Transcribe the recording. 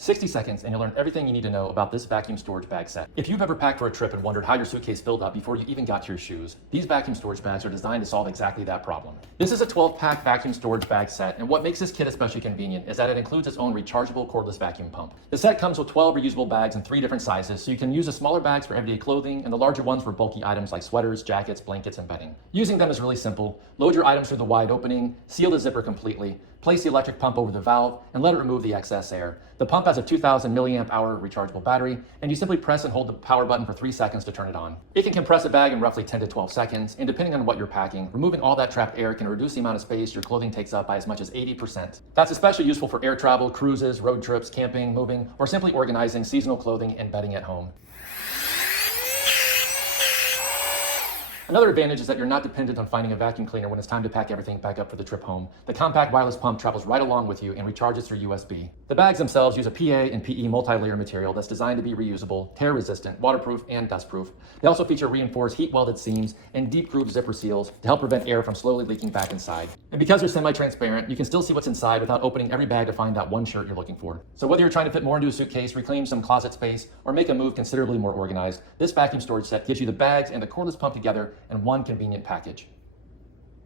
60 seconds and you'll learn everything you need to know about this vacuum storage bag set. If you've ever packed for a trip and wondered how your suitcase filled up before you even got to your shoes, these vacuum storage bags are designed to solve exactly that problem. This is a 12-pack vacuum storage bag set, and what makes this kit especially convenient is that it includes its own rechargeable cordless vacuum pump. The set comes with 12 reusable bags in 3 different sizes, so you can use the smaller bags for everyday clothing and the larger ones for bulky items like sweaters, jackets, blankets, and bedding. Using them is really simple. Load your items through the wide opening, seal the zipper completely, place the electric pump over the valve, and let it remove the excess air. The pump has a 2,000 milliamp hour rechargeable battery, and you simply press and hold the power button for 3 seconds to turn it on. It can compress a bag in roughly 10 to 12 seconds, and depending on what you're packing, removing all that trapped air can reduce the amount of space your clothing takes up by as much as 80%. That's especially useful for air travel, cruises, road trips, camping, moving, or simply organizing seasonal clothing and bedding at home. Another advantage is that you're not dependent on finding a vacuum cleaner when it's time to pack everything back up for the trip home. The compact wireless pump travels right along with you and recharges through USB. The bags themselves use a PA and PE multi-layer material that's designed to be reusable, tear-resistant, waterproof, and dustproof. They also feature reinforced heat-welded seams and deep-grooved zipper seals to help prevent air from slowly leaking back inside. And because they're semi-transparent, you can still see what's inside without opening every bag to find that one shirt you're looking for. So whether you're trying to fit more into a suitcase, reclaim some closet space, or make a move considerably more organized, this vacuum storage set gives you the bags and the cordless pump together in one convenient package.